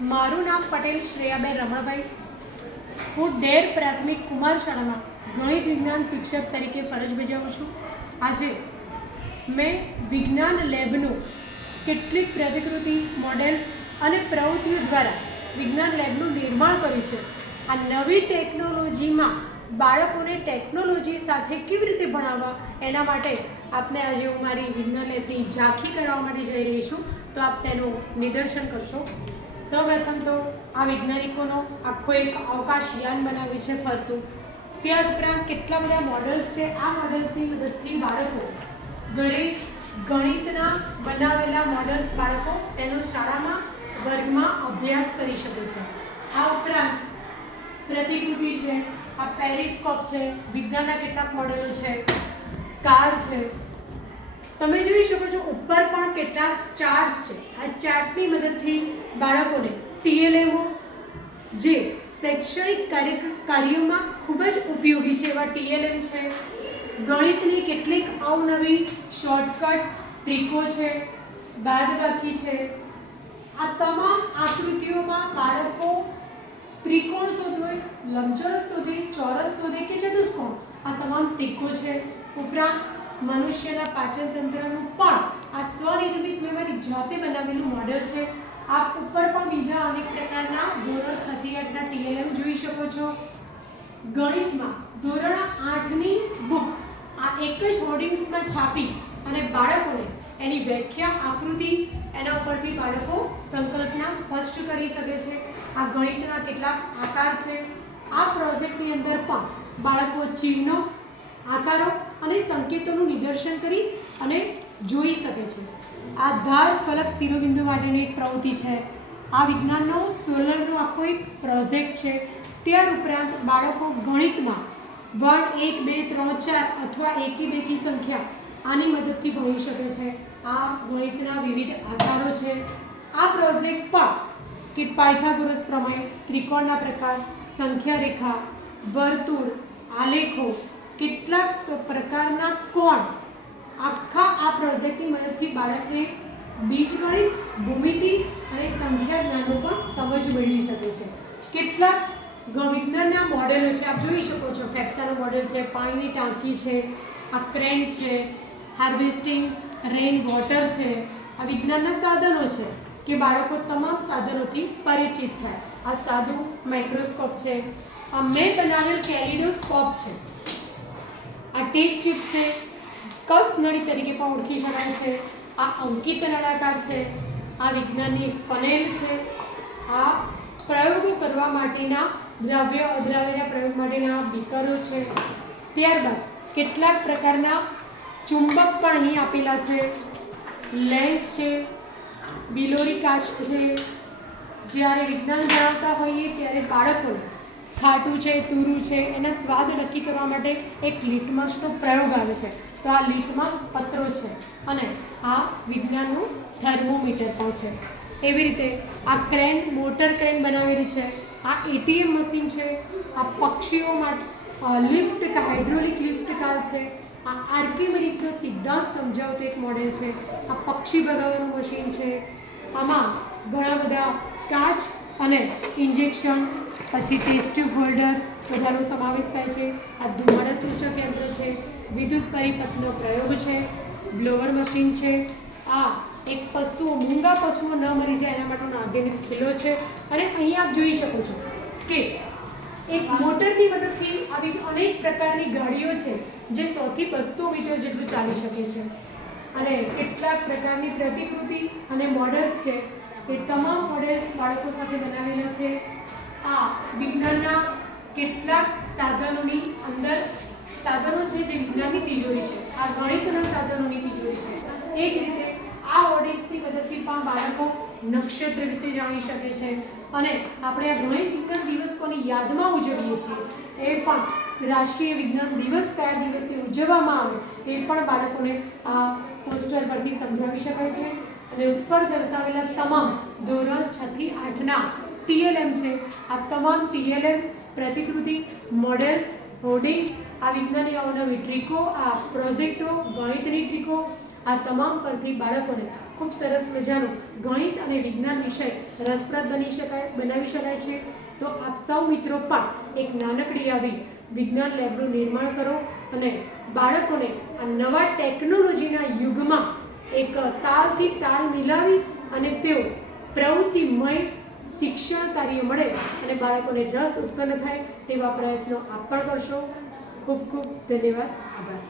મારું નામ પટેલ શ્રેયાબેન રમણભાઈ. હું ડેર પ્રાથમિક કુમાર શાળામાં ગણિત વિજ્ઞાન શિક્ષક તરીકે ફરજ બજાવું છું. આજે મેં વિજ્ઞાન લેબનું કેટલીક પ્રતિકૃતિ મોડેલ્સ અને પ્રવૃત્તિઓ દ્વારા વિજ્ઞાન લેબનું નિર્માણ કર્યું છે. આ નવી ટેકનોલોજીમાં બાળકોને ટેકનોલોજી સાથે કેવી રીતે ભણાવવા, એના માટે આપને આજે હું મારી વિજ્ઞાન લેબની ઝાંખી કરવા માટે જઈ રહી છું. તો આપ તેનું નિદર્શન કરશો. સૌપ્રથમ તો આ વૈજ્ઞાનિકોનો આખો એક અવકાશ યાન બનાવ્યું છે ફરતું. ત્યાર ઉપરાંત કેટલા બધા મોડલ્સ છે? આ મોડલ્સની મદદથી બાળકો ઘરે ગણિતના બનાવેલા મોડલ્સ બાળકો તેનો શાળામાં વર્ગમાં અભ્યાસ કરી શકે છે. આ ઉપરાંત પ્રતિકૃતિ છે, આ પેરિસ્કોપ છે, વિજ્ઞાનના કેટલાક મોડેલો છે કાર છે તમે જોઈ શકો છો, ઉપર પણ કેટલા ચાર્ટ્સ છે. આ ચાર્ટની મદદથી બાળકોને ટીએલએમઓ જે શૈક્ષણિક કાર્ય કાર્યોમાં ખૂબ જ ઉપયોગી છે, એવા ટીએલએમ છે. ગણિતની કેટલીક અવનવી શોર્ટકટ, ટ્રીકો છે, બાદબાકી છે. આ તમામ આકૃતિઓમાં બાળકો ત્રિકોણ શોધવું, લંબચોરસ સુધી ચોરસ શોધે કે ચતુષ્કોણ, આ તમામ ટ્રીકો છે. ઉપરાંત મનુષ્યના પાચન તંત્રનું પણ આ સ્વનિર્મિત મેં મારી જાતે બનાવેલું મોડેલ છે. આપ ઉપર પણ બીજા અનેક પ્રકારના ધોરણ છ આઠના ટીએલએમ જોઈ શકો છો. ગણિતમાં ધોરણ આઠની બુક આ એક જ હોર્ડિંગ્સમાં છાપી અને બાળકોને એની વ્યાખ્યા, આકૃતિ એના ઉપરથી બાળકો સંકલ્પના સ્પષ્ટ કરી શકે છે. આ ગણિતના કેટલાક આકાર છે. આ પ્રોજેક્ટની અંદર પણ બાળકો ચિહ્નો, આકારો અને સંકેતોનું નિદર્શન કરી અને જોઈ શકે છે. આ ધાર ફલક શિરોબિંદુ માટેની એક પ્રવૃત્તિ છે. આ વિજ્ઞાનનો સોલરનો આખો એક પ્રોજેક્ટ છે. ત્યાર ઉપરાંત બાળકો ગણિતમાં વર્ણ એક, બે, ત્રણ, ચાર અથવા એકી બેકી સંખ્યા આની મદદથી ભણી શકે છે. આ ગણિતના વિવિધ આધારો છે. આ પ્રોજેક્ટ પણ કે પાયથાગોરસ પ્રમેય, ત્રિકોણના પ્રકાર સંખ્યા રેખા વર્તુળ, આલેખો કેટલાક પ્રકારના કોણ આખા આ પ્રોજેક્ટની મદદથી બાળકને બીજગણિત ભૂમિતિ અને સંખ્યા જ્ઞાનનો પણ સમજ મેળવી શકે છે. કેટલાક વિજ્ઞાનના મોડેલો છે, આપ જોઈ શકો છો. ફેફસાનું મોડેલ છે, પાણીની ટાંકી છે, આ ક્રેન છે, હાર્વેસ્ટિંગ રેઇન વોટર છે. આ વિજ્ઞાનના સાધનો છે કે બાળકો તમામ સાધનોથી પરિચિત થાય. આ સાદું માઇક્રોસ્કોપ છે. આ મેં બનાવેલ કેલિડોસ્કોપ છે. આ ટેસ્ટ ચિપ છે. કસ નળી તરીકે પણ ઓળખી શકાય છે. આ અંકિત નળાકાર છે. આ વિજ્ઞાનની ફનેલ છે. આ પ્રયોગો કરવા માટેના દ્રાવ્ય અદ્રાવ્યના પ્રયોગ માટેના બીકરો છે. ત્યારબાદ કેટલાક પ્રકારના ચુંબક પણ અહીં આપેલા છે. લેન્સ છે. બિલોરી કાચ છે. જ્યારે વિજ્ઞાન ભણાવતા હોઈએ ત્યારે બાળકોને ખાટું છે, તુરું છે, એના સ્વાદ નક્કી કરવા માટે એક લીટમસનો પ્રયોગ આવે છે. તો આ લીટમસ પત્રો છે અને આ વિજ્ઞાનનું થર્મોમીટર પણ છે. એવી રીતે આ ક્રેન, મોટર ક્રેન બનાવેલી છે, આ એટીએમ મશીન છે, આ પક્ષીઓ માટે લિફ્ટ હાઇડ્રોલિક લિફ્ટ કાર છે, આ આર્કિમેડિકનો સિદ્ધાંત સમજાવતો એક મોડેલ છે, આ પક્ષી ભગાવવાનું મશીન છે. આમાં ઘણા બધા કાચ અને ઇન્જેક્શન, પછી ટેસ્ટ ટ્યુબ હોલ્ડર બધાનો સમાવેશ થાય છે. આ ધુમાડા સૂચક યંત્ર છે. વિદ્યુત પરિપથનો પ્રયોગ છે. બ્લોવર મશીન છે. આ એક પશુઓ, મૂંગા પશુઓ ન મરી જાય એના માટેનો આધુનિક ખીલો છે. અને અહીં આપ જોઈ શકો છો કે એક મોટરની મદદથી આવી અનેક પ્રકારની ગાડીઓ છે જે સોથી બસો મીટર જેટલું ચાલી શકે છે. અને કેટલાક પ્રકારની પ્રતિકૃતિ અને મોડલ્સ છે. એ તમામ મોડેલ્સ બાળકો સાથે બનાવેલા છે. આ વિજ્ઞાનના કેટલાક સાધનોની અંદર સાધનો છે જે વિજ્ઞાનની તિજોરી છે. આ ગણિતના સાધનોની તિજોરી છે. એ જ રીતે આ ઓડિક્સની મદદથી પણ બાળકો નક્ષત્ર વિશે જાણી શકે છે. અને આપણે આ ગણિત વિજ્ઞાન દિવસ કોની યાદમાં ઉજવીએ છીએ. એ પણ રાષ્ટ્રીય વિજ્ઞાન દિવસ કયા દિવસે ઉજવવામાં આવે એ પણ બાળકોને આ પોસ્ટર પરથી સમજાવી શકાય છે. અને ઉપર દર્શાવેલા તમામ ધોરણ છ થી આઠના ટીએલએમ છે. આ તમામ ટીએલએમ પ્રતિકૃતિ મોડેલ્સ હોર્ડિંગ્સ આ વિજ્ઞાનની અવનવી ટ્રીકો આ પ્રોજેક્ટો, ગણિતની ટ્રીકો, આ તમામ પરથી બાળકોને ખૂબ સરસ મજાનો ગણિત અને વિજ્ઞાન વિષય રસપ્રદ બની શકાય, બનાવી શકાય છે. તો આપ સૌ મિત્રો પણ એક નાનકડી આવી વિજ્ઞાન લેબનું નિર્માણ કરો અને બાળકોને આ નવા ટેકનોલોજીના યુગમાં એક તાલથી તાલ મિલાવી અને તેઓ પ્રવૃત્તિમય શિક્ષણ કાર્ય મળે અને બાળકોને રસ ઉત્પન્ન થાય તેવા પ્રયત્નો આપ પણ કરશો. ખૂબ ખૂબ ધન્યવાદ. આભાર.